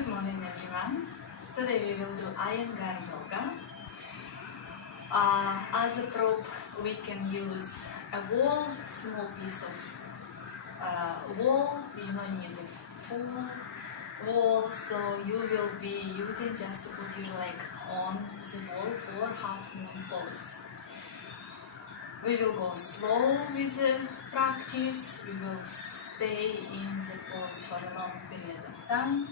Good morning everyone. Today we will do Iyengar Yoga. As a prop we can use a wall, small piece of wall. You don't need a full wall, so you will be using just to put your leg on the wall for half moon pose. We will go slow with the practice. We will stay in the pose for a long period of time.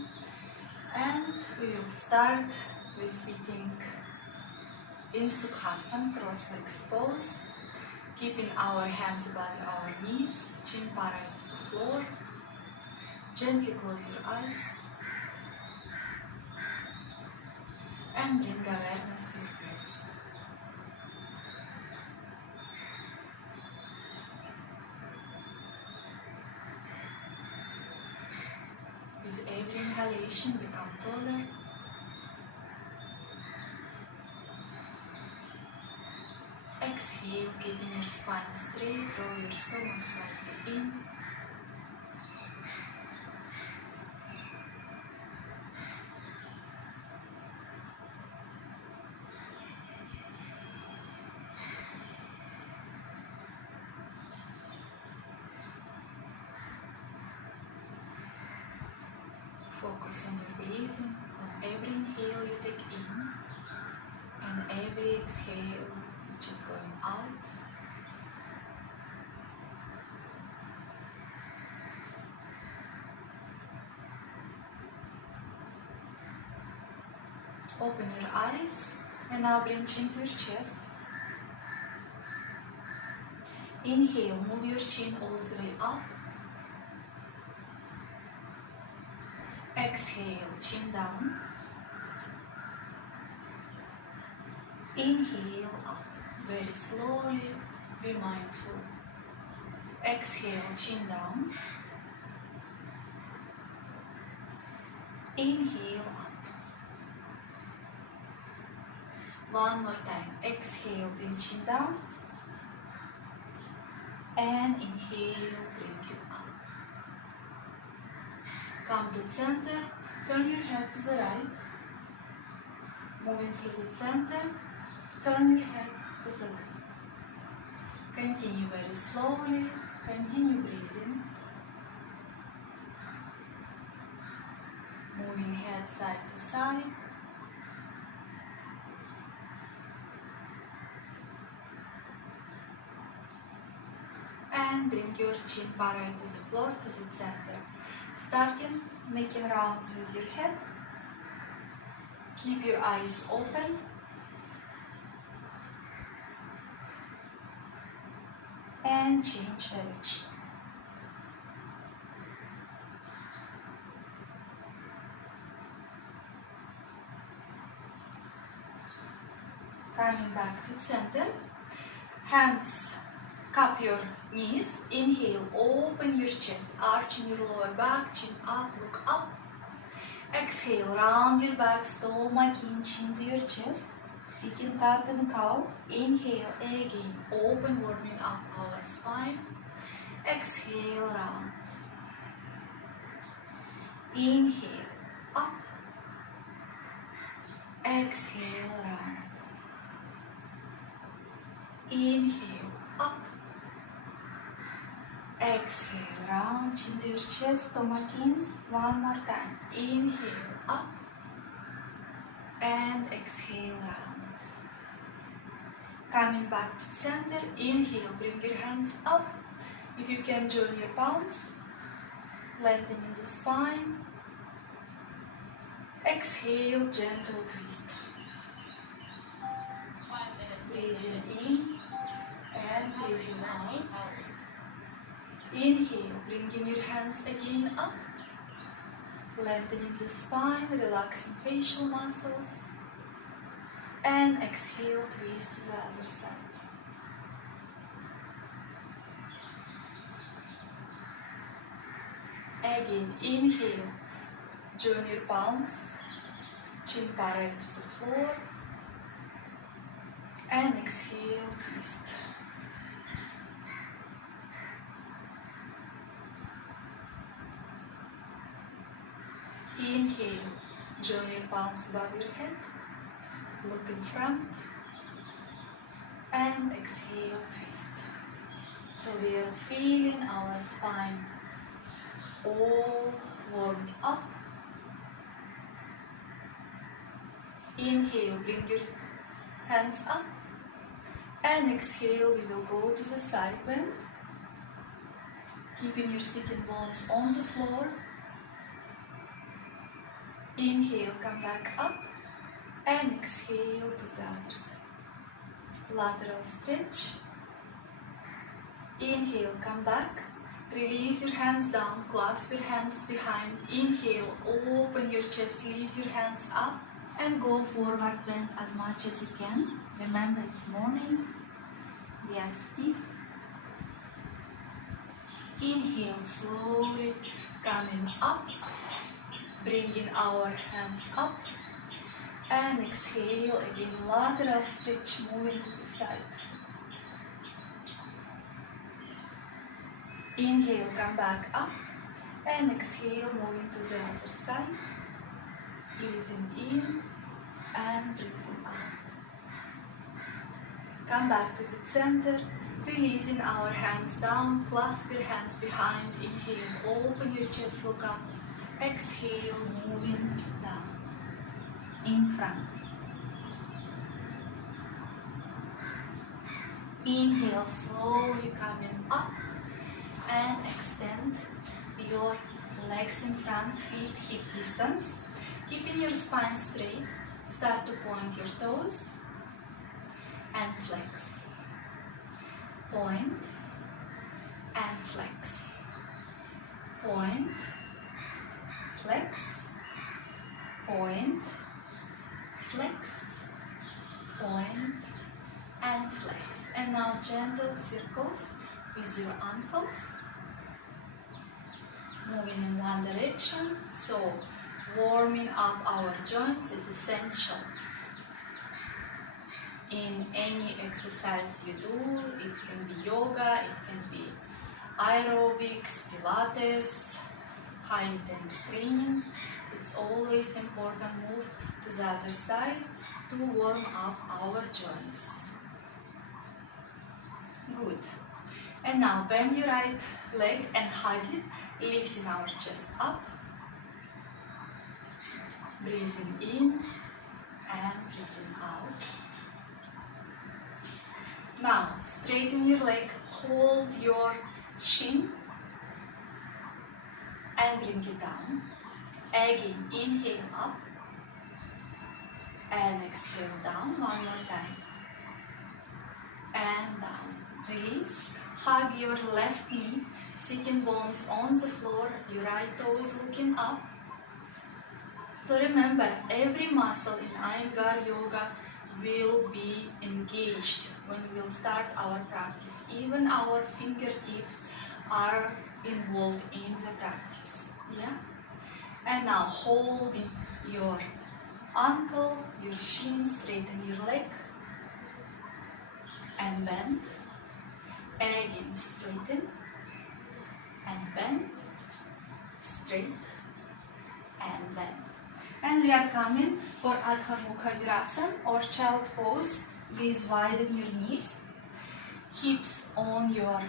And we will start with sitting in Sukhasana, cross-legs pose, keeping our hands above our knees, chin parallel to the floor. Gently close your eyes and bring awareness to your breath. With every inhalation, become taller. Exhale, keeping your spine straight, draw your stomach slightly in. Focus on your breathing, on every inhale you take in and every exhale which is going out. Open your eyes and now bring chin to your chest. Inhale, move your chin all the way up. Exhale, chin down. Inhale up, very slowly, be mindful. Exhale, chin down. Inhale up. One more time. Exhale, bring chin down. And inhale, bring it up. Come to the center, turn your head to the right. Moving through the center, turn your head to the left. Continue very slowly, continue breathing. Moving head side to side. And bring your chin parallel to the floor, to the center. Starting, making rounds with your head. Keep your eyes open. And change direction. Coming back to the center. Hands cup your knees. Inhale, open your chest, arching your lower back, chin up, look up. Exhale, round your back, stomach in, chin to your chest. Sitting cat and cow. Inhale again, open, warming up our spine. Exhale, round. Inhale, up. Exhale, round. Inhale, up. Exhale, round, chin to your chest, stomach in. One more time. Inhale, up. And exhale, round. Coming back to the center. Inhale, bring your hands up. If you can, join your palms. Lengthening the spine. Exhale, gentle twist. Breathing in and breathing out. Inhale, bringing your hands again up. Lengthening the spine, relaxing facial muscles. And exhale, twist to the other side. Again, inhale, join your palms, chin parallel to the floor. And exhale, twist. Inhale. Inhale, draw your palms above your head, look in front, and exhale, twist. So we are feeling our spine all warmed up. Inhale, bring your hands up, and exhale, we will go to the side bend, keeping your sitting bones on the floor. Inhale, come back up, and exhale to the other side. Lateral stretch. Inhale, come back, release your hands down, clasp your hands behind. Inhale, open your chest, lift your hands up, and go forward bend as much as you can. Remember, it's morning, we are stiff. Inhale, slowly coming up, bringing our hands up, and exhale again, lateral stretch, moving to the side. Inhale, come back up, and exhale, moving to the other side. Breathing in and breathing out. Come back to the center, releasing our hands down, clasp your hands behind. Inhale, open your chest, look up. Exhale, moving down, in front. Inhale, slowly coming up, and extend your legs in front, feet hip distance. Keeping your spine straight, start to point your toes and flex. Point and flex. Point, flex, point, flex, point, and flex. And now gentle circles with your ankles. Moving in one direction, so warming up our joints is essential. In any exercise you do, it can be yoga, it can be aerobics, pilates, high intense training. It's always important to move to the other side to warm up our joints. Good. And now bend your right leg and hug it, lifting our chest up. Breathing in and breathing out. Now straighten your leg, hold your shin and bring it down. Again, inhale up and exhale down one more time. And down. Release. Hug your left knee, sitting bones on the floor, your right toes looking up. So remember, every muscle in Iyengar Yoga will be engaged when we'll start our practice. Even our fingertips are involved in the practice. Yeah? And now holding your ankle, your shin, straighten your leg and bend. Again, straighten and bend, straight and bend. And we are coming for Adho Mukha Virasana or child pose. Please widen your knees, hips on your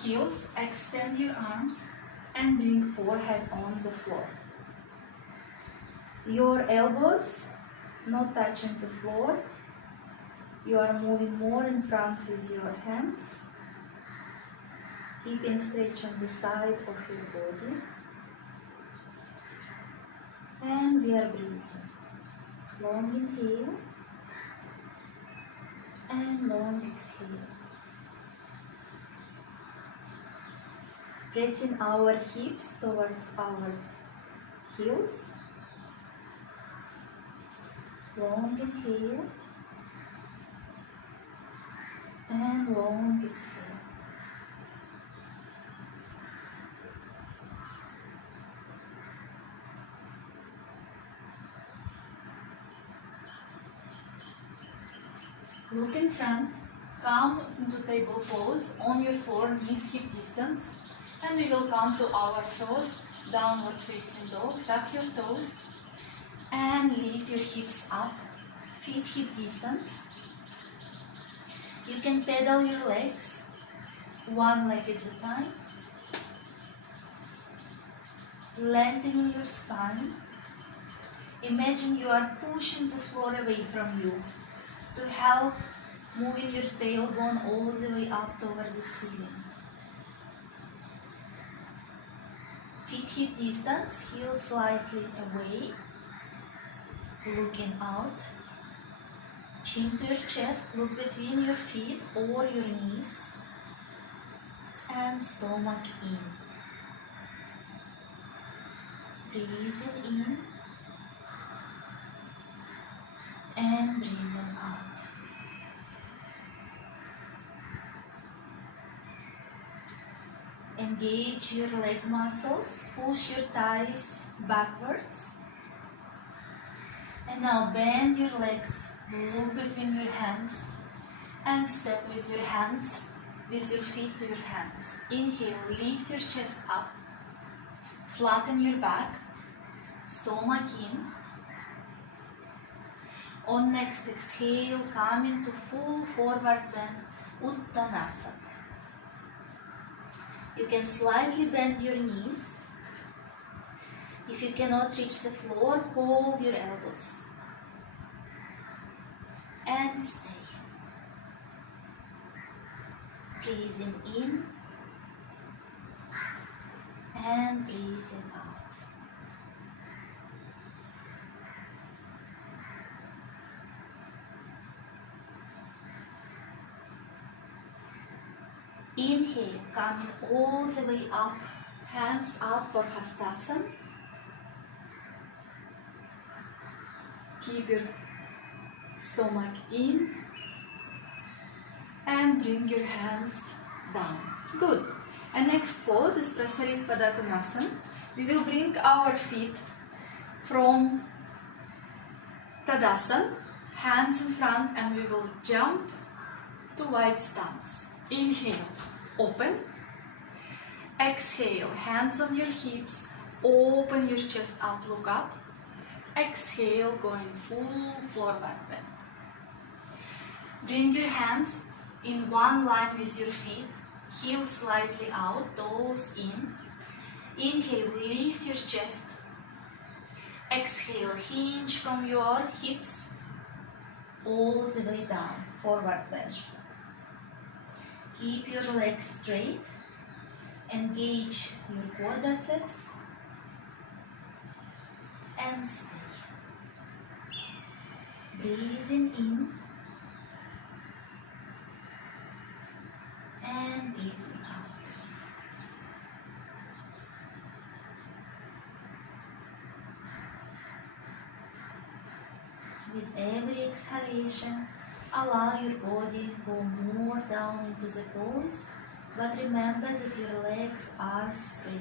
heels, extend your arms and bring forehead on the floor. Your elbows not touching the floor. You are moving more in front with your hands, keeping stretch on the side of your body. And we are breathing. Long inhale and long exhale. Pressing our hips towards our heels. Long inhale and long exhale. Look in front, come into table pose on your four knees hip distance, and we will come to our first downward facing dog. Tap your toes and lift your hips up, feet hip distance. You can pedal your legs, one leg at a time. Lengthening your spine. Imagine you are pushing the floor away from you to help moving your tailbone all the way up toward the ceiling. Feet hip distance, heels slightly away, looking out. Chin to your chest, look between your feet or your knees, and stomach in. Breathing in and breathing out. Engage your leg muscles, push your thighs backwards. And now bend your legs, look between your hands and step with your hands, with your feet to your hands. Inhale, lift your chest up, flatten your back, stomach in. On next exhale, come into full forward bend, Uttanasana. You can slightly bend your knees. If you cannot reach the floor, hold your elbows. And stay. Breathing in and breathing out. Inhale, coming all the way up, hands up for Hastasana. Keep your stomach in and bring your hands down. Good. And next pose is Prasarit Padottanasana. We will bring our feet from Tadasana, hands in front, and we will jump to wide stance. Inhale, open. Exhale, hands on your hips, open your chest up, look up. Exhale, going full forward bend. Bring your hands in one line with your feet, heels slightly out, toes in. Inhale, lift your chest. Exhale, hinge from your hips all the way down, forward bend. Keep your legs straight. Engage your quadriceps and stay. Breathing in and breathing out. With every exhalation, allow your body to go more down into the pose, but remember that your legs are straight.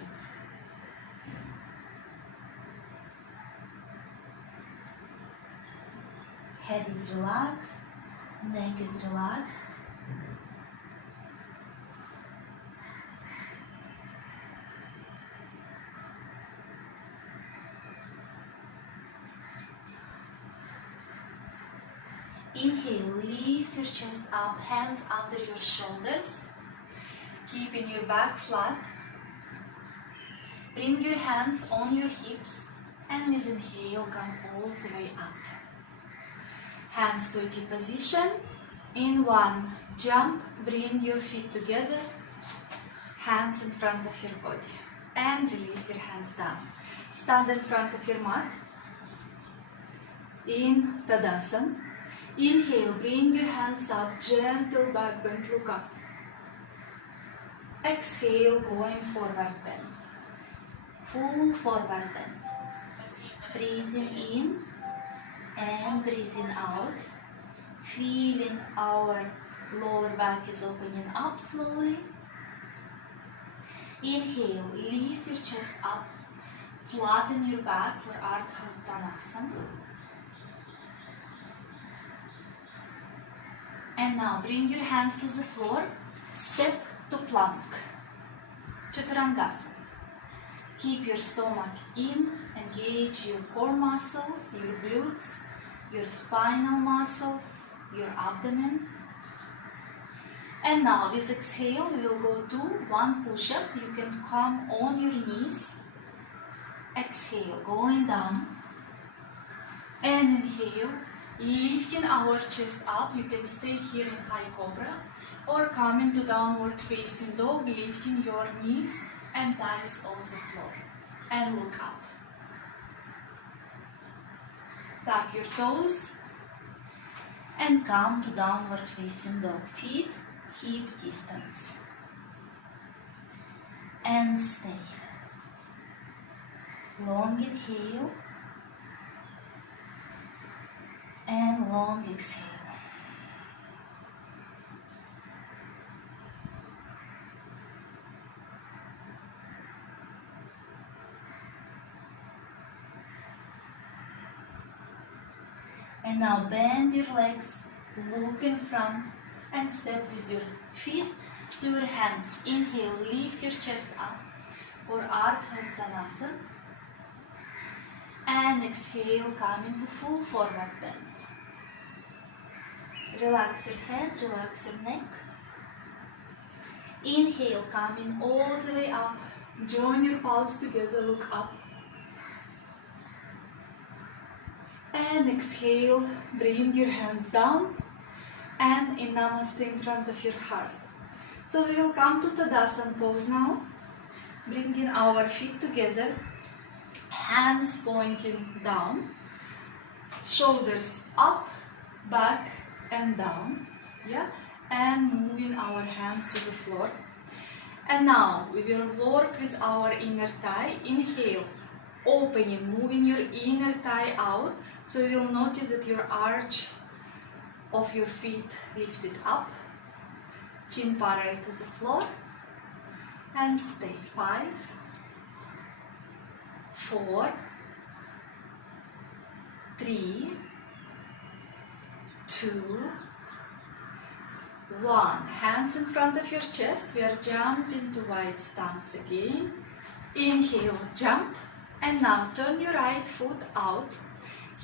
Head is relaxed, neck is relaxed. Inhale, lift your chest up, hands under your shoulders, keeping your back flat. Bring your hands on your hips and with inhale, come all the way up. Hands to T position. In one jump, bring your feet together, hands in front of your body, and release your hands down. Stand in front of your mat in Tadasana. Inhale, bring your hands up, gentle back bend, look up. Exhale, going forward bend, full forward bend. Breathing in and breathing out. Feeling our lower back is opening up slowly. Inhale, lift your chest up, flatten your back for Ardha Uttanasana. And now bring your hands to the floor, step to plank, Chaturangasana. Keep your stomach in, engage your core muscles, your glutes, your spinal muscles, your abdomen. And now with exhale, we will go to one push-up. You can come on your knees. Exhale, going down. And inhale, lifting our chest up. You can stay here in high cobra or come into downward facing dog, lifting your knees and thighs off the floor. And look up. Tuck your toes and come to downward facing dog. Feet hip distance. And stay. Long inhale and long exhale. And now bend your legs, look in front and step with your feet to your hands. Inhale, lift your chest up for Ardha Uttanasana. And exhale, come into full forward bend. Relax your head, relax your neck. Inhale, coming all the way up. Join your palms together, look up. And exhale, bring your hands down and in Namaste in front of your heart. So we will come to Tadasana pose now. Bringing our feet together, hands pointing down, shoulders up, back and down, yeah, and moving our hands to the floor. And now we will work with our inner thigh. Inhale, opening, moving your inner thigh out. So you will notice that your arch of your feet lifted up, chin parallel to the floor, and stay. 5, 4, 3, 2, 1. Hands in front of your chest. We are jumping to wide stance again. Inhale, jump, and now turn your right foot out.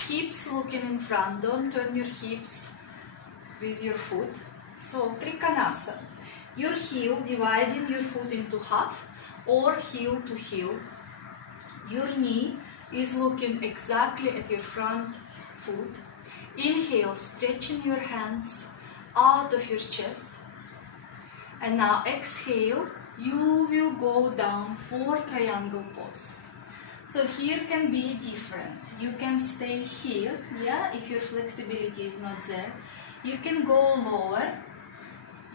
Hips looking in front, don't turn your hips with your foot. So Trikonasana, your heel dividing your foot into half or heel to heel. Your knee is looking exactly at your front foot. Inhale, stretching your hands out of your chest. And now exhale, you will go down for triangle pose. So here can be different. You can stay here, yeah, if your flexibility is not there. You can go lower.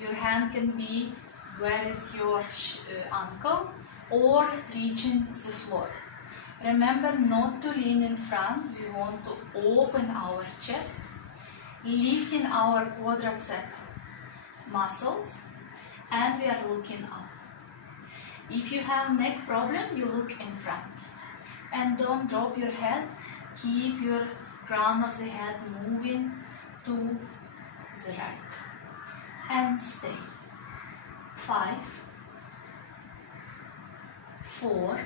Your hand can be where is your ankle or reaching the floor. Remember not to lean in front. We want to open our chest, lifting our quadricep muscles, and we are looking up. If you have neck problem, you look in front. And don't drop your head. Keep your crown of the head moving to the right. And stay. 5, 4,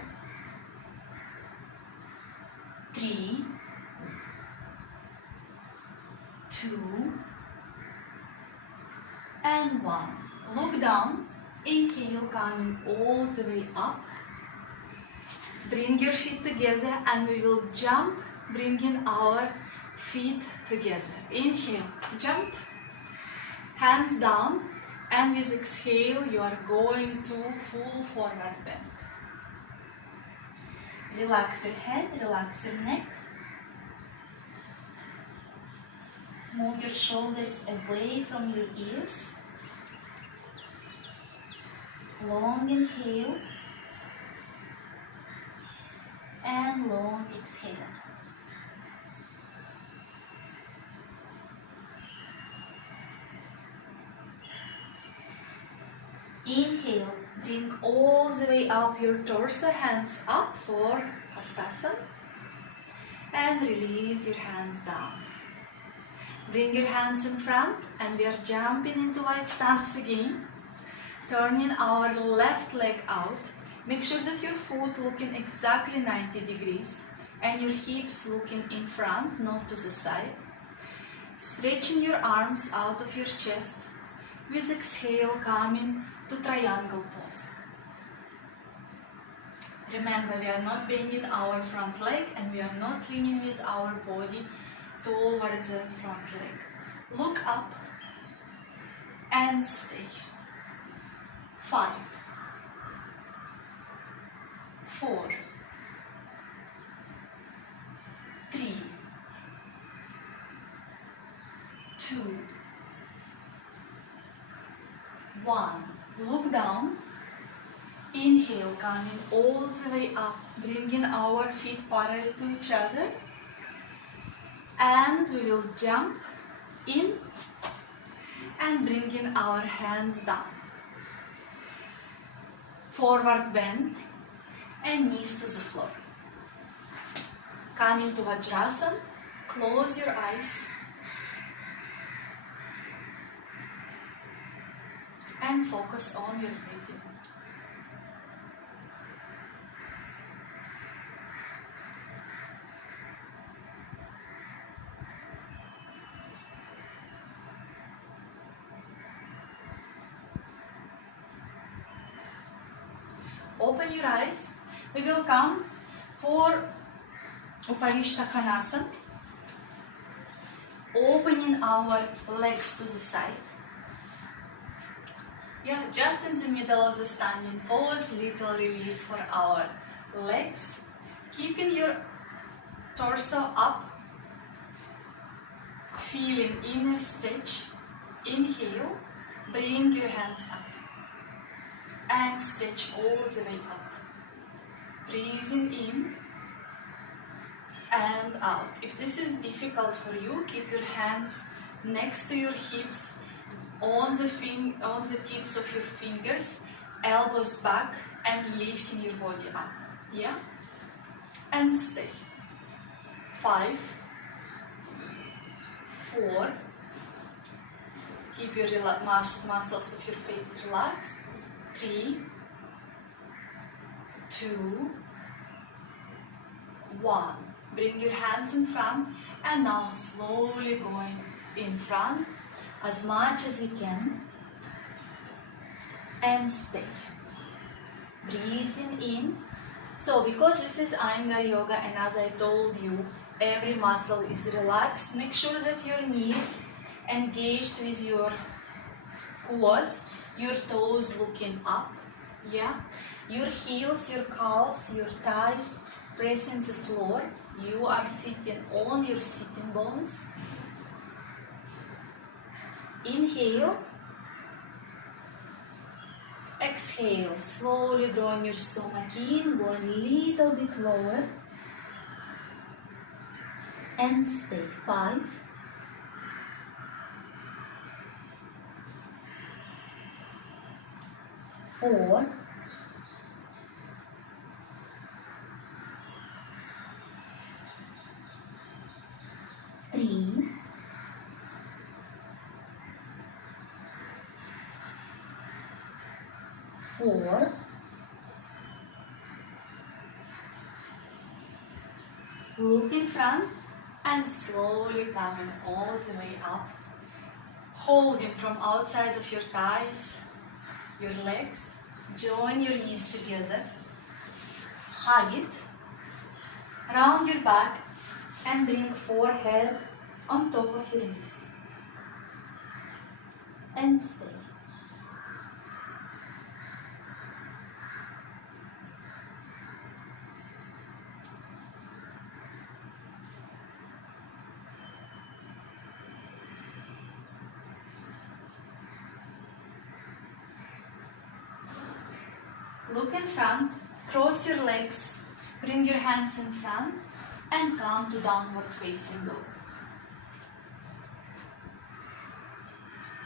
3, 2, and 1. Look down. Inhale, coming all the way up. Bring your feet together and we will jump, bringing our feet together. Inhale, jump, hands down, and with exhale you are going to full forward bend. Relax your head, relax your neck. Move your shoulders away from your ears. Long inhale. And long exhale. Inhale, bring all the way up your torso, hands up for Hastasana. And release your hands down. Bring your hands in front and we are jumping into wide stance again. Turning our left leg out. Make sure that your foot looking exactly 90 degrees and your hips looking in front, not to the side. Stretching your arms out of your chest. With exhale, coming to triangle pose. Remember, we are not bending our front leg and we are not leaning with our body towards the front leg. Look up and stay. 5, 4, 3, 2, 1. Look down. Inhale, coming all the way up, bringing our feet parallel to each other. And we will jump in and bringing our hands down. Forward bend and knees to the floor. Coming to Vajrasana, close your eyes and focus on your breathing. Open your eyes. We will come for Upavishta Konasana. Opening our legs to the side. Yeah, just in the middle of the standing pose, little release for our legs. Keeping your torso up. Feeling inner stretch. Inhale. Bring your hands up. And stretch all the way up. Breathing in and out. If this is difficult for you, keep your hands next to your hips, on the tips of your fingers, elbows back, and lifting your body up. Yeah? And stay. 5, 4. Keep your muscles of your face relaxed. 3, 2, 1. Bring your hands in front and now slowly going in front as much as you can and stay. Breathing in. So because this is Iyengar Yoga and as I told you, every muscle is relaxed, make sure that your knees engaged with your quads. Your toes looking up, yeah? Your heels, your calves, your thighs pressing the floor. You are sitting on your sitting bones. Inhale. Exhale, slowly drawing your stomach in, going a little bit lower. And stay. 5, 4, 3, 4, look in front and slowly coming all the way up, holding from outside of your thighs, your legs. Join your knees together, hug it, round your back and bring forehead on top of your knees and stay. Look in front, cross your legs, bring your hands in front and come to downward facing dog.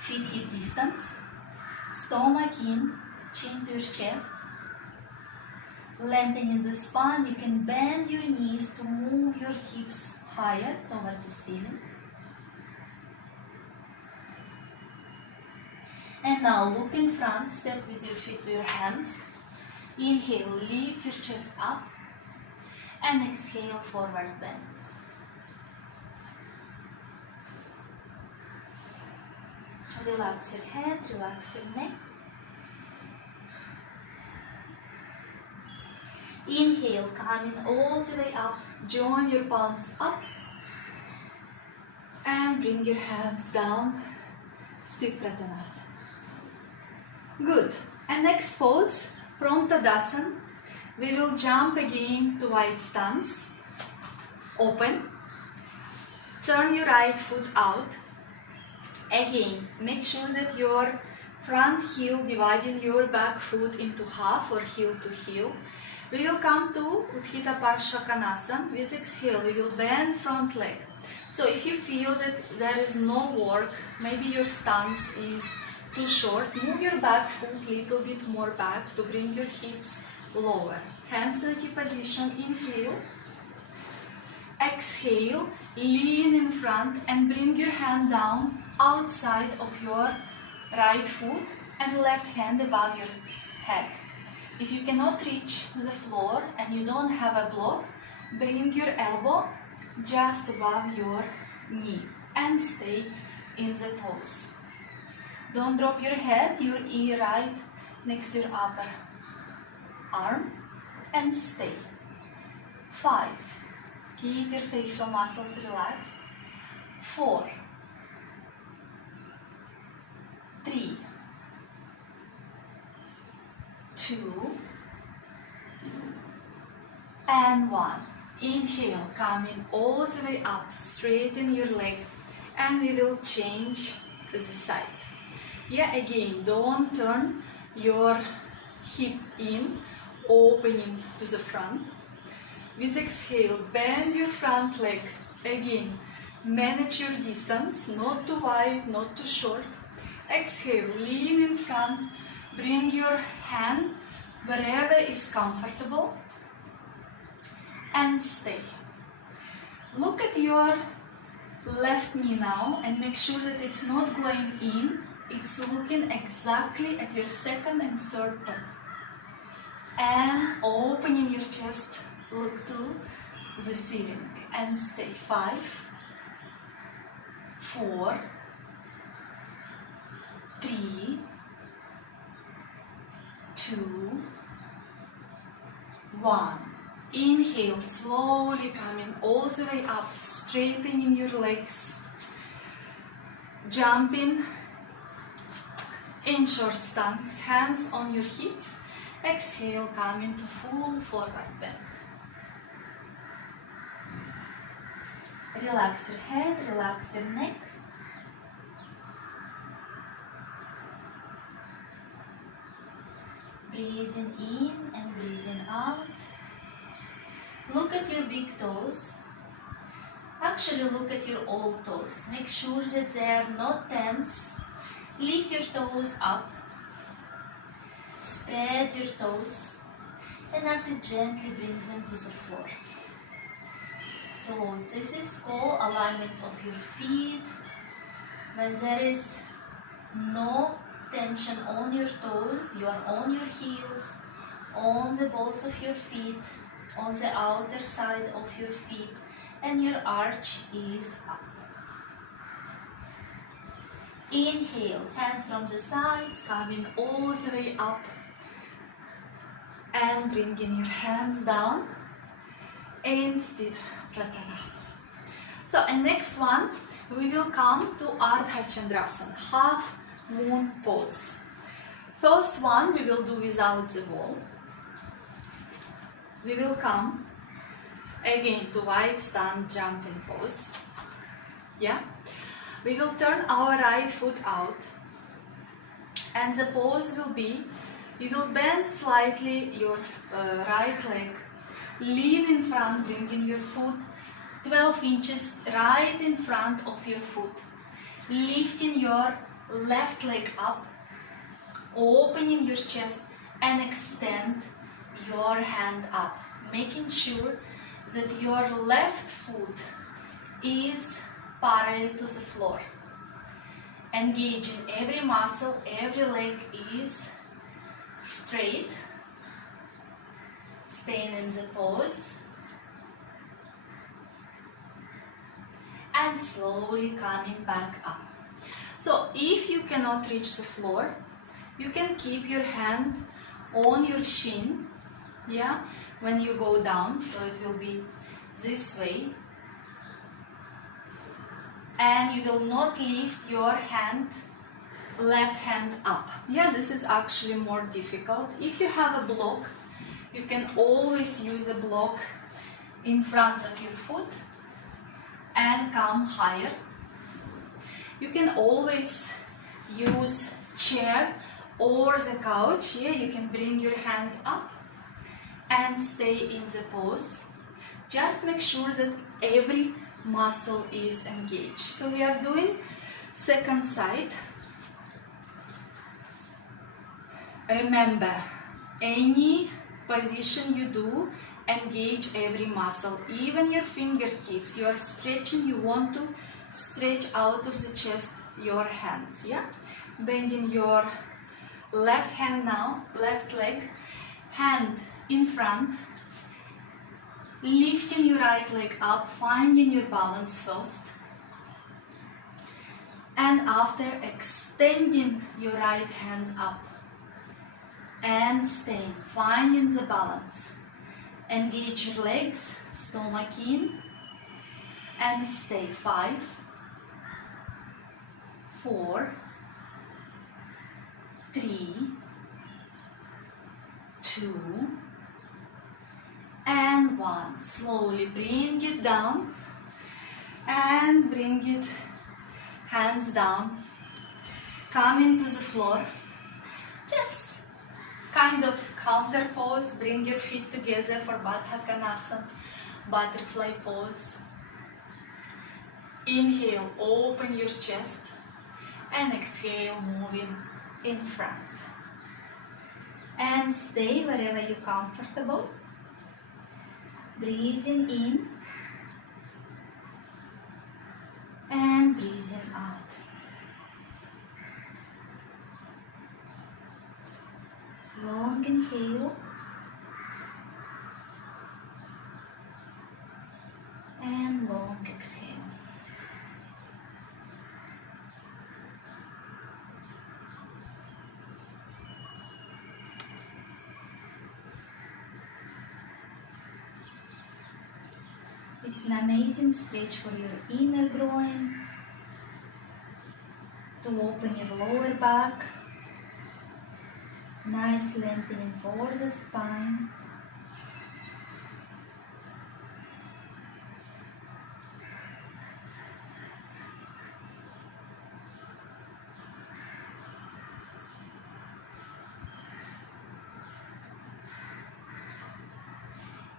Feet hip distance, stomach in, chin to your chest. Lengthening the spine, you can bend your knees to move your hips higher towards the ceiling. And now look in front, step with your feet to your hands. Inhale, lift your chest up, and exhale, forward bend. Relax your head, relax your neck. Inhale, coming all the way up, join your palms up, and bring your hands down, Sthit Pratanasana. Good. And next pose, from Tadasana, we will jump again to wide stance. Open. Turn your right foot out. Again, make sure that your front heel dividing your back foot into half or heel to heel. We will come to Utthita Parsvakonasana. With exhale, we will bend front leg. So if you feel that there is no work, maybe your stance is too short, move your back foot a little bit more back to bring your hips lower. Hands in key position, inhale. Exhale, lean in front and bring your hand down outside of your right foot and left hand above your head. If you cannot reach the floor and you don't have a block, bring your elbow just above your knee and stay in the pose. Don't drop your head, your ear right next to your upper arm, and stay. 5. Keep your facial muscles relaxed. 4. 3. 2. And 1. Inhale, coming all the way up, straighten your leg, and we will change the side. Yeah, again, don't turn your hip in, opening to the front. With exhale, bend your front leg. Again, manage your distance, not too wide, not too short. Exhale, lean in front, bring your hand wherever is comfortable and stay. Look at your left knee now and make sure that it's not going in, it's looking exactly at your second and third toe. And opening your chest, look to the ceiling and stay. 5, 4, 3, 2, 1. Inhale, slowly coming all the way up, straightening your legs, jumping in short stance, hands on your hips. Exhale, coming to full forward bend. Relax your head, relax your neck. Breathing in and breathing out. Look at your big toes. Actually, look at your old toes. Make sure that they are not tense. Lift your toes up. Spread your toes. And after gently bring them to the floor. So this is called alignment of your feet. When there is no tension on your toes, you are on your heels, on the balls of your feet, on the outer side of your feet, and your arch is up. Inhale, hands from the sides, coming all the way up, and bringing your hands down, and Sthit Pratanasana. So, and next one, we will come to Ardha Chandrasana, half moon pose. First one we will do without the wall. We will come again to wide stand jumping pose. Yeah. We will turn our right foot out, and the pose will be, you will bend slightly your right leg, lean in front, bringing your foot 12 inches right in front of your foot, lifting your left leg up, opening your chest and extend your hand up, making sure that your left foot is parallel to the floor. Engaging every muscle, every leg is straight. staying in the pose. And slowly coming back up. So if you cannot reach the floor, you can keep your hand on your shin, yeah, when you go down, so it will be this way. And you will not lift your hand, left hand up. Yeah, this is actually more difficult. If you have a block, you can always use a block in front of your foot and come higher. You can always use chair or the couch. Yeah, you can bring your hand up and stay in the pose. Just make sure that every muscle is engaged. So we are doing second side. Remember, any position you do, engage every muscle, even your fingertips. You are stretching, you want to stretch out of the chest your hands, yeah? Bending your left hand now, left leg, hand in front, lifting your right leg up, finding your balance first, and after extending your right hand up and staying, finding the balance. Engage your legs, stomach in, and stay. 5, 4, 3, 2, and 1. Slowly bring it down and bring it hands down. Come into the floor. Just kind of counter pose. Bring your feet together for Baddha Konasana, butterfly pose. Inhale, open your chest, and exhale, moving in front. And stay wherever you're comfortable. Breathing in and breathing out. Long inhale and long exhale. It's an amazing stretch for your inner groin, to open your lower back. Nice lengthening for the spine.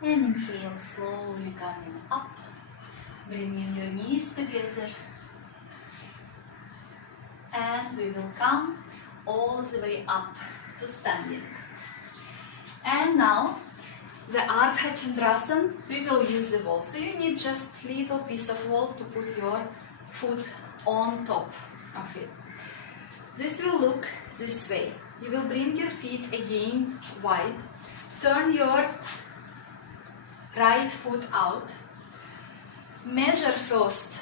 And inhale, slowly coming up, bringing your knees together. And we will come all the way up to standing. And now, the Ardha Chandrasana, we will use the wall. So you need just little piece of wall to put your foot on top of it. This will look this way. You will bring your feet again wide. Turn your right foot out. Measure first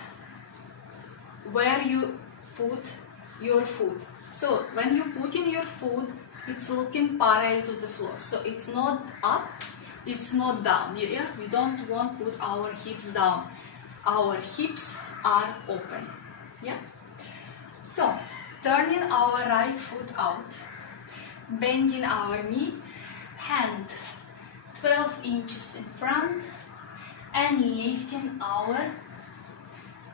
where you put your foot. So when you put in your foot, it's looking parallel to the floor. So it's not up, it's not down. Yeah? We don't want to put our hips down. Our hips are open. Yeah? So turning our right foot out, bending our knee, hand 12 inches in front, and lifting our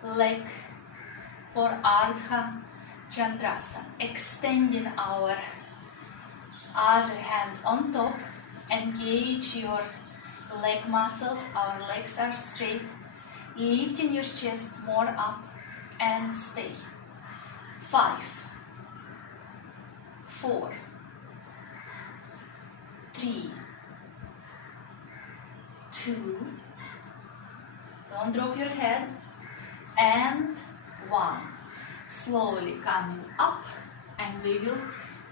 leg for Ardha Chandrasana. Extending our other hand on top. Engage your leg muscles. Our legs are straight. Lifting your chest more up and stay. 5, 4, 3, 2, don't drop your head, and 1. Slowly coming up, and we will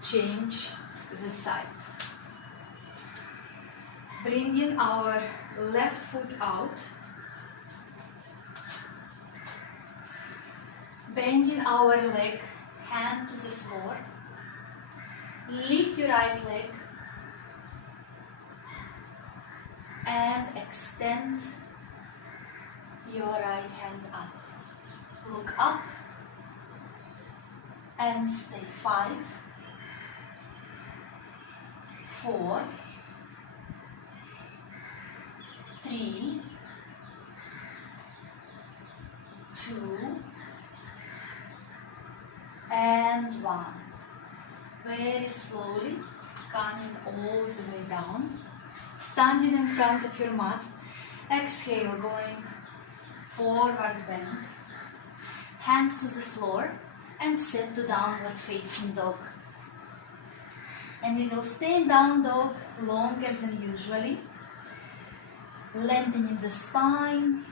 change the side. Bringing our left foot out. Bending our leg, hand to the floor. Lift your right leg and extend your right hand up. Look up and stay. 5, 4, 3, 2, and 1. Very slowly, coming all the way down. Standing in front of your mat. Exhale, going forward bend. Hands to the floor and step to downward facing dog. And you will stay in down dog longer than usually. Lengthening the spine.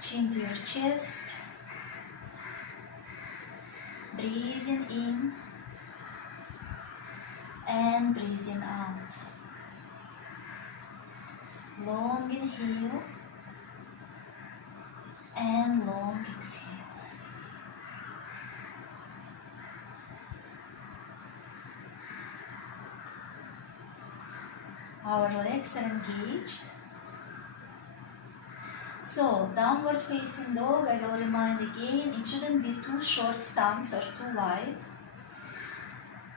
Chin to your chest. Breathing in and breathing out. Long inhale and long exhale. Our legs are engaged. So, downward facing dog, I will remind again, it shouldn't be too short stance or too wide.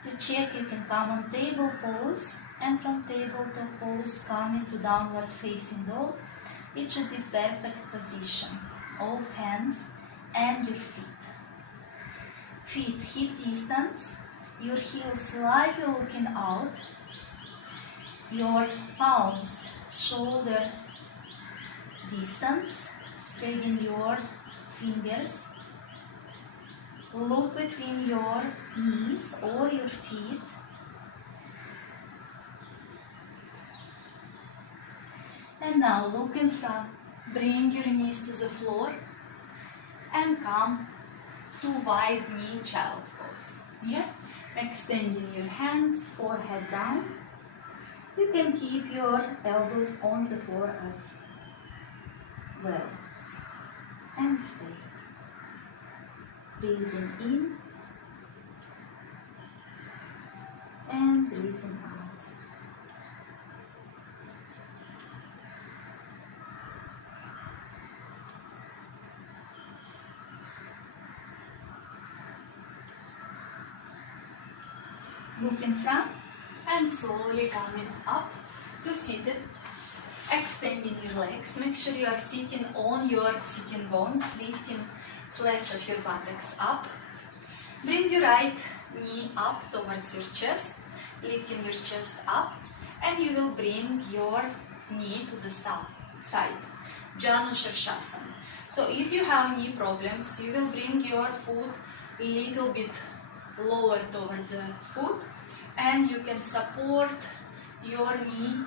To check, you can come on table pose, and from table to pose, come into downward facing dog. It should be perfect position of hands and your feet. Feet hip distance, your heels slightly looking out, your palms shoulder distance, spreading your fingers. Look between your knees or your feet. And now look in front. Bring your knees to the floor and come to wide knee child pose. Yeah? Extending your hands, forehead down. You can keep your elbows on the floor as well. And stay. Breathing in and breathing out. Look in front and slowly coming up to seated. Extending your legs. Make sure you are sitting on your sitting bones, lifting flesh of your buttocks up. Bring your right knee up towards your chest, lifting your chest up, and you will bring your knee to the side. Janu Shirshasana. So if you have knee problems, you will bring your foot a little bit lower towards the foot, and you can support your knee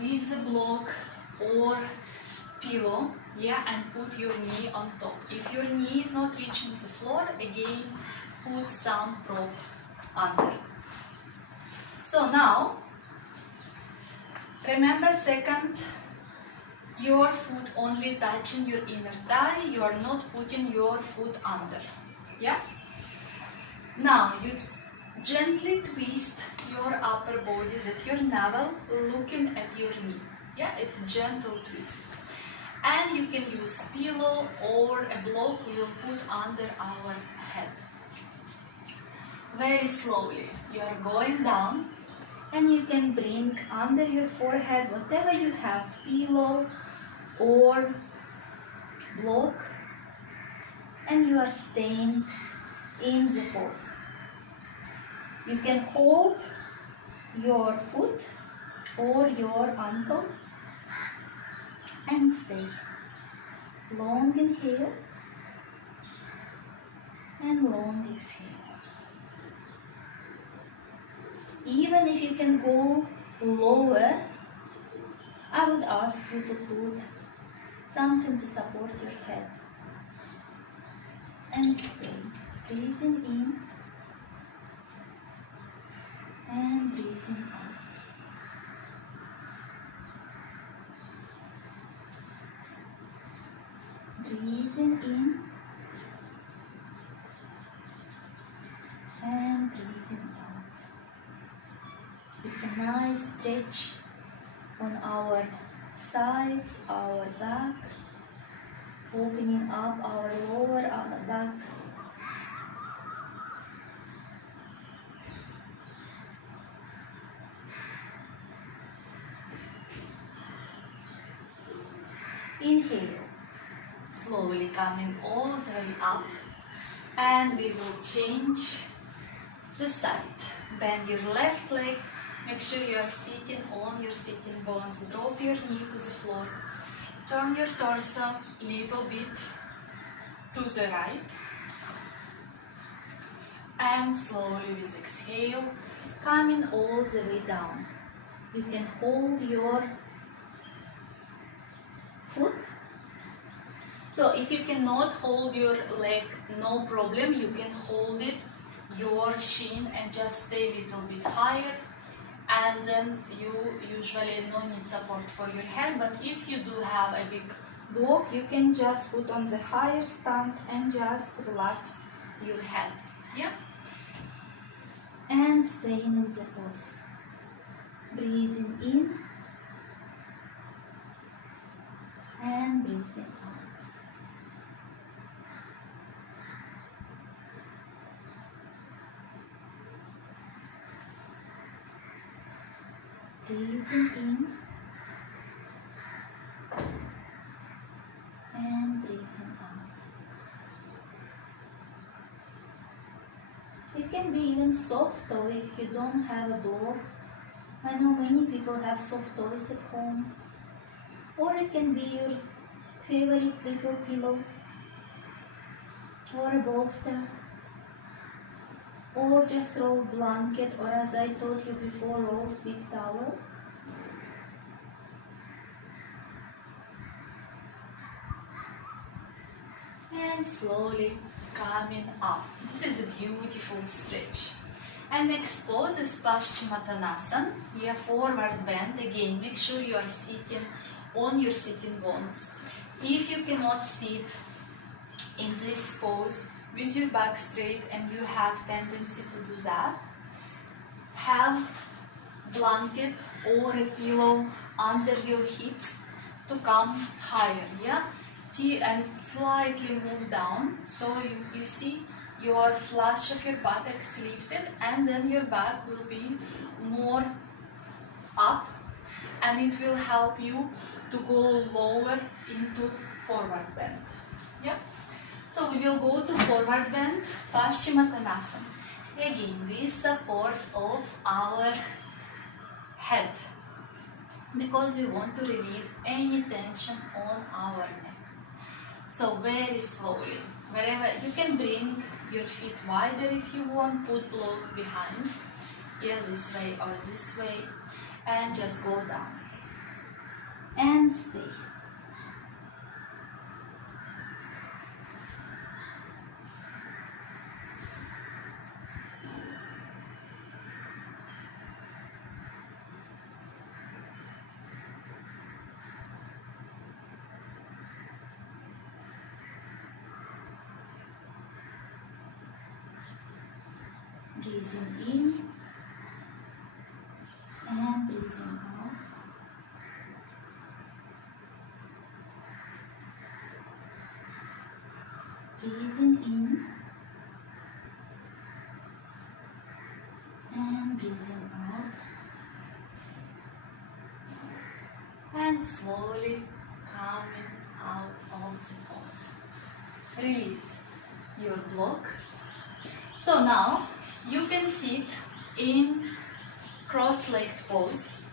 with a block or pillow, yeah, and put your knee on top. If your knee is not reaching the floor, again, put some prop under. So now, remember second, your foot only touching your inner thigh, you are not putting your foot under, yeah? Now, you gently twist your upper body at your navel, looking at your knee. Yeah, it's a gentle twist. And you can use pillow or a block we will put under our head. Very slowly, you are going down, and you can bring under your forehead whatever you have, pillow or block, and you are staying in the pose. You can hold your foot or your ankle and stay. Long inhale and long exhale. Even if you can go lower, I would ask you to put something to support your head. And stay. Breathing in and breathing out. Breathing in and breathing out. It's a nice stretch on our sides, our back, opening up our lower back. Inhale. Slowly coming all the way up, and we will change the side. Bend your left leg. Make sure you are sitting on your sitting bones. Drop your knee to the floor. Turn your torso a little bit to the right. And slowly with exhale, Coming all the way down. You can hold your foot. so if you cannot hold your leg, no problem. You can hold it, your shin, and just stay a little bit higher. And then you usually no need support for your head. But if you do have a big Block, you can just put on the higher stand and just relax your head, yeah. and staying in the pose. Breathing in and breathing out. Breathing in and breathing out. It can be even soft toy if you don't have a block. I know many people have soft toys at home. Or it can be your favorite little pillow, or a bolster, or just rolled blanket, or as I told you before, rolled big towel. And slowly coming up. This is a beautiful stretch. And next pose is Paschimottanasana. Yeah, forward bend. Again, make sure you are sitting on your sitting bones. If you cannot sit in this pose with your back straight and you have tendency to do that, have blanket or a pillow under your hips to come higher, yeah? And slightly move down, so you see your flush of your buttocks lifted, and then your back will be more up, and it will help you to go lower into forward bend. Yeah. So we will go to forward bend, Paschimottanasana. Again, with support of our head, because we want to release any tension on our neck. So very slowly, wherever you can bring your feet wider if you want, put block behind, yeah, this way or this way, and just go down And stay. Breathing in and breathing out. Breathing in and breathing out. and slowly coming out of the pose. Release your block. So now you can sit in cross-legged pose,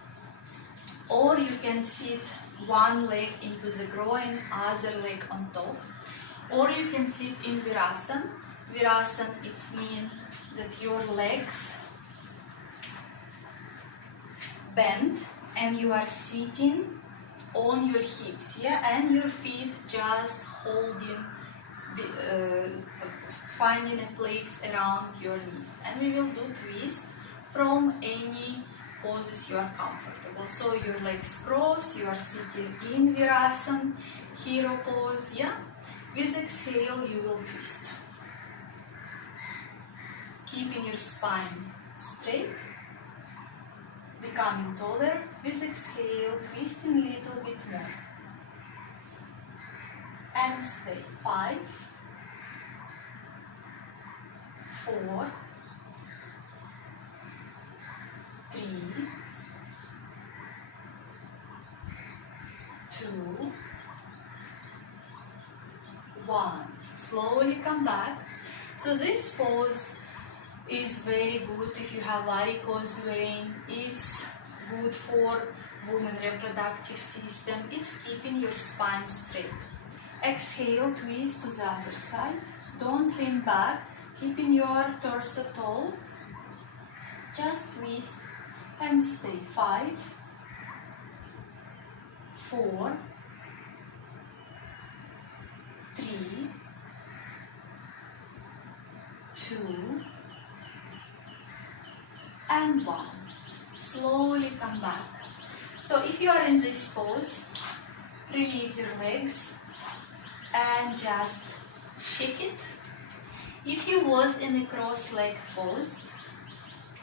or you can sit one leg into the groin, other leg on top, or you can sit in Virasana. Virasana, it means that your legs bend and you are sitting on your hips, yeah, and your feet just holding, finding a place around your knees. And we will do twist from any poses you are comfortable. So your legs crossed, you are sitting in Virasana, hero pose, yeah, exhale, you will twist. Keeping your spine straight, becoming taller. With exhale, twisting a little bit more. And stay. 5, 4, 3, 2, 1. Slowly come back. So this pose is very good if you have varicose vein. It's good for women reproductive system. It's keeping your spine straight. Exhale, twist to the other side. Don't lean back, keeping your torso tall. Just twist and stay. 5, 4, 3, 2, and 1. Slowly come back. So if you are in this pose, release your legs and just shake it. If you was in a cross-legged pose,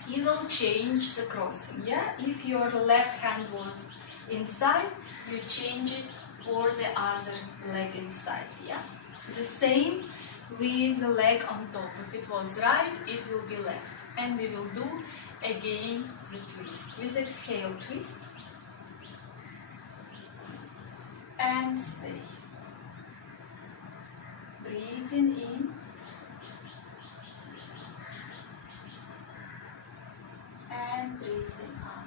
you will change the crossing. Yeah? If your left hand was inside, you change it for the other leg inside. Yeah? The same with the leg on top. If it was right, it will be left. And we will do again the twist. With exhale, twist. And stay. Breathing in. And breathing out.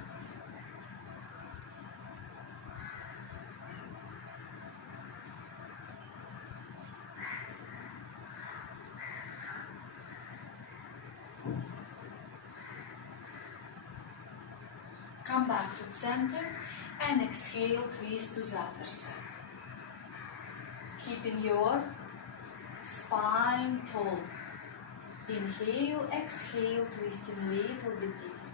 Come back to the center and exhale, twist to the other side. Keeping your spine tall. Inhale, exhale, twisting a little bit deeper.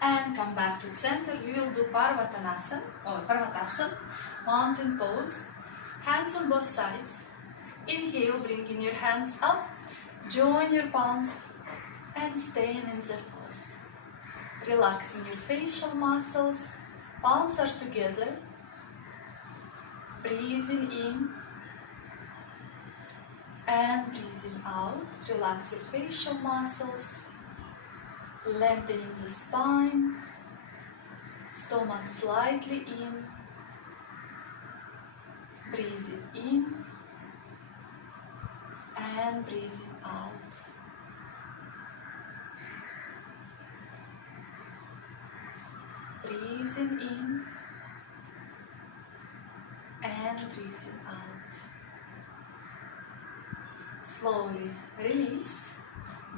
And come back to the center. We will do Parvatanasana or Parvatasana, mountain pose. Hands on both sides. Inhale, bringing your hands up. Join your palms and staying in the pose. Relaxing your facial muscles. Palms are together. Breathing in and breathing out. Relax your facial muscles. Lengthening the spine. Stomach slightly in. Breathing in and breathing out. Breathing in and breathing out. Slowly release.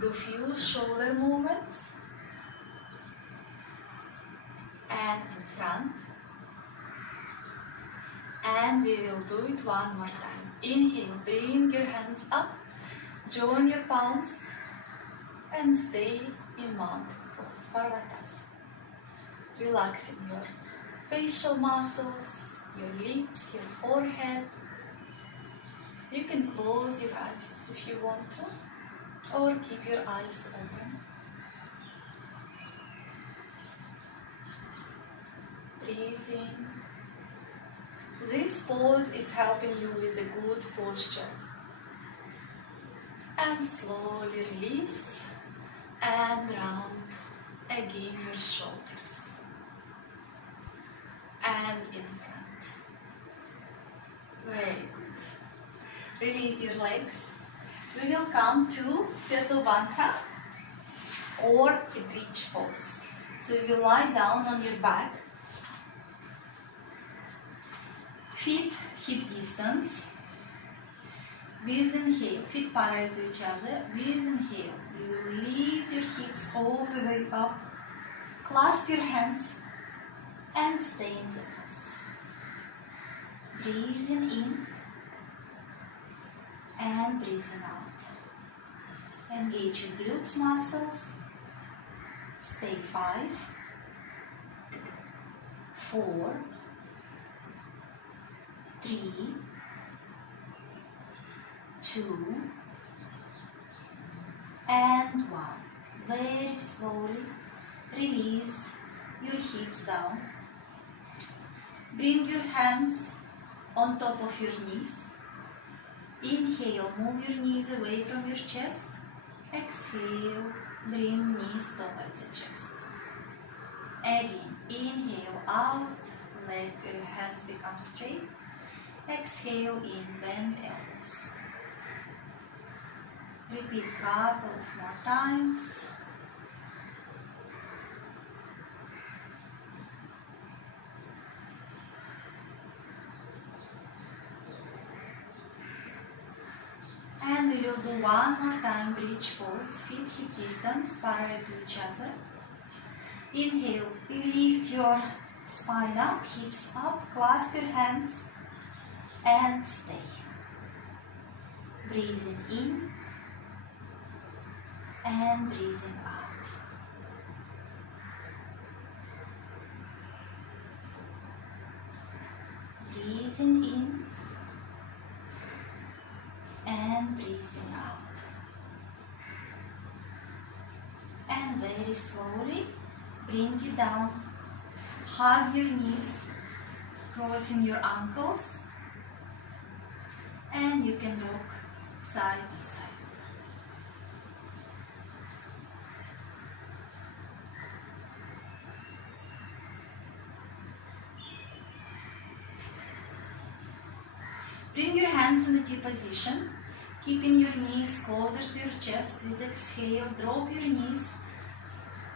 Do few shoulder movements. And in front. And we will do it one more time. Inhale, bring your hands up. Join your palms. And stay in mountain pose, Parvatasana. Relaxing your facial muscles, your lips, your forehead. You can close your eyes if you want to, or keep your eyes open. Breathing. This pose is helping you with a good posture. And slowly release and round again your shoulders. And in front. Very good. Release your legs. We will come to Setu or a bridge pose. So you will lie down on your back. Feet hip distance. With inhale, feet parallel to each other. With inhale, you will lift your hips all the way up. Clasp your hands and stay in the pose. Breathing in and breathing out. Engage your glutes muscles. Stay 5, 4, 3, 2, and 1. Very slowly release your hips down. Bring your hands on top of your knees. Inhale, move your knees away from your chest. Exhale, bring knees towards the chest. Again, inhale out, hands become straight. Exhale in, bend elbows. Repeat couple of more times. And we will do one more time bridge pose, feet hip distance, parallel to each other. Inhale, lift your spine up, hips up, clasp your hands and stay. Breathing in and breathing out. Breathing in and breathing out. And very slowly bring it down. Hug your knees, crossing your ankles, and you can rock side to side. Bring your hands in a T position, keeping your knees closer to your chest. With exhale, drop your knees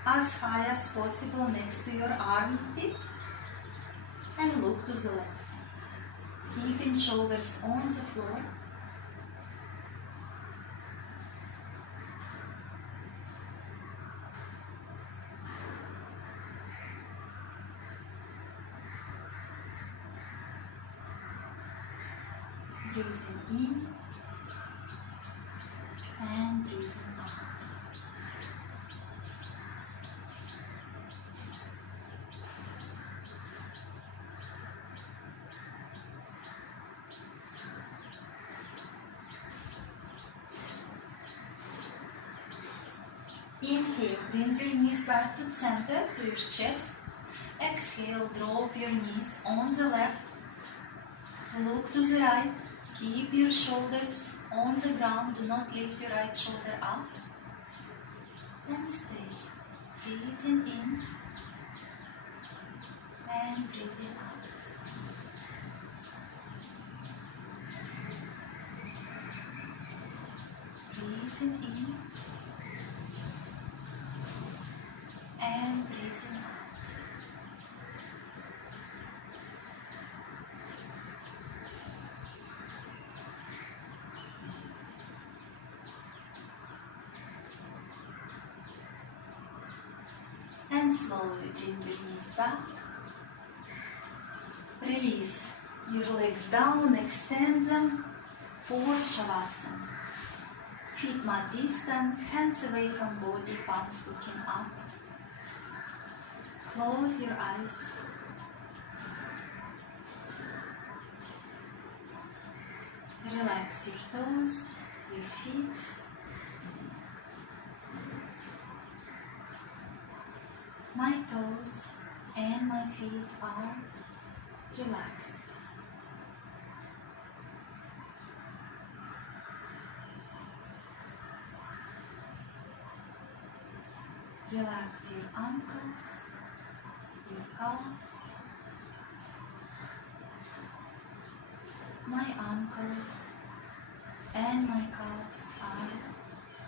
as high as possible next to your armpit and look to the left. Keeping shoulders on the floor. Breathing in and breathing out. Inhale, bring your knees back to center, to your chest. Exhale, drop your knees on the left. Look to the right. Keep your shoulders on the ground. Do not lift your right shoulder up. And stay. Breathing in and breathing out. Breathing in and breathing out. And slowly bring your knees back. Release your legs down, extend them for Shavasana. Feet mat distance, hands away from body, palms looking up. Close your eyes. Relax your toes, your feet. My toes and my feet are relaxed. Relax your ankles, your calves. My ankles and my calves are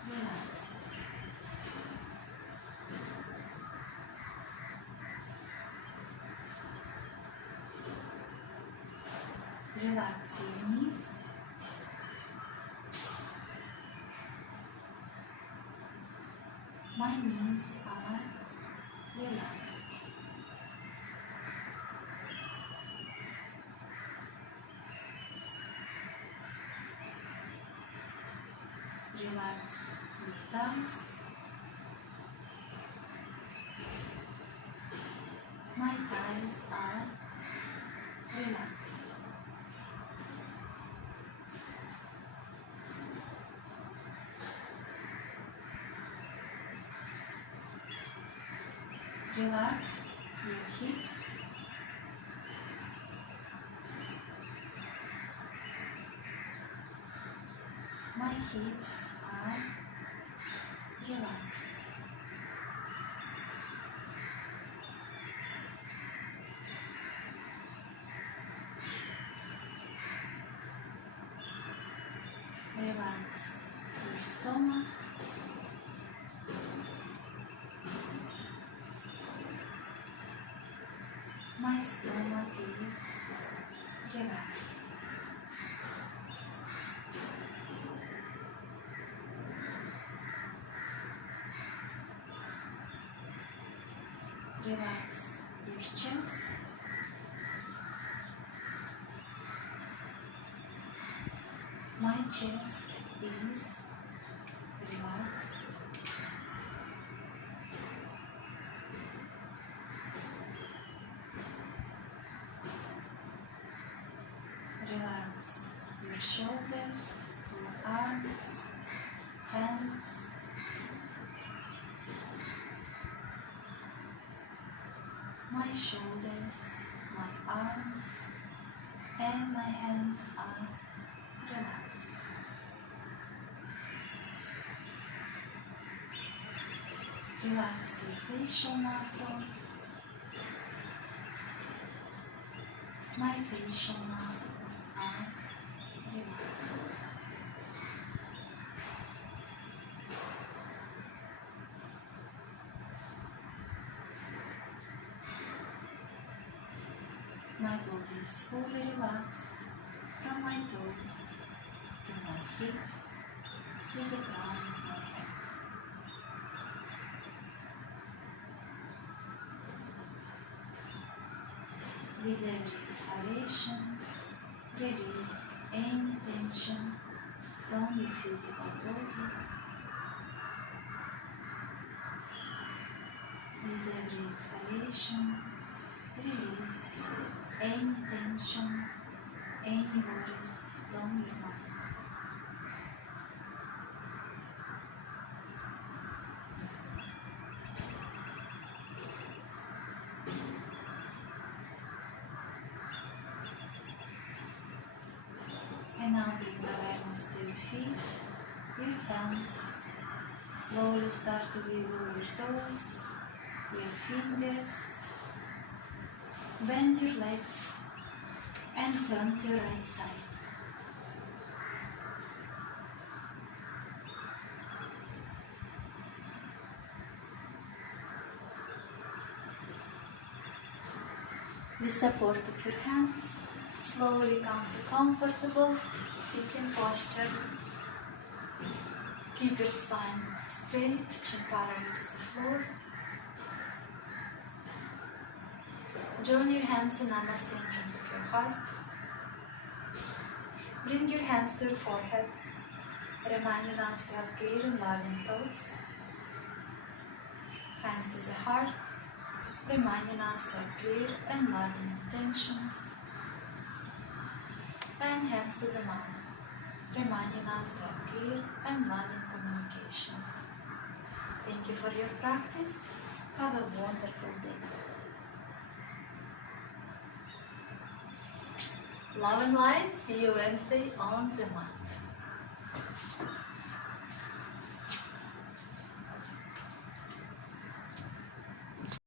relaxed. Relax your knees. My knees are relaxed. Relax your thighs. My thighs are relaxed. Relax your hips. My hips are relaxed. Relax your stomach. My stomach is relaxed. Relax your chest. My chest is relaxed. Relax your shoulders, your arms, hands. My shoulders, my arms, and my hands are relaxed. Relax your facial muscles. My facial muscles are relaxed. My body is fully relaxed from my toes to my hips to the crown of my head. With every exhalation, release any tension from your physical body. With every exhalation, release any tension, any worries from your mind. And now bring awareness to your feet, your hands. Slowly start to wiggle your toes, your fingers. Bend your legs and turn to your right side. With support of your hands, slowly come to comfortable sitting posture. Keep your spine straight, chin parallel to the floor. Join your hands in Namaste in front of your heart. Bring your hands to your forehead, reminding us to have clear and loving thoughts. Hands to the heart, reminding us to have clear and loving intentions. And hands to the mouth, reminding us to have clear and loving communications. Thank you for your practice. Have a wonderful day. Love and light. See you Wednesday on the mat.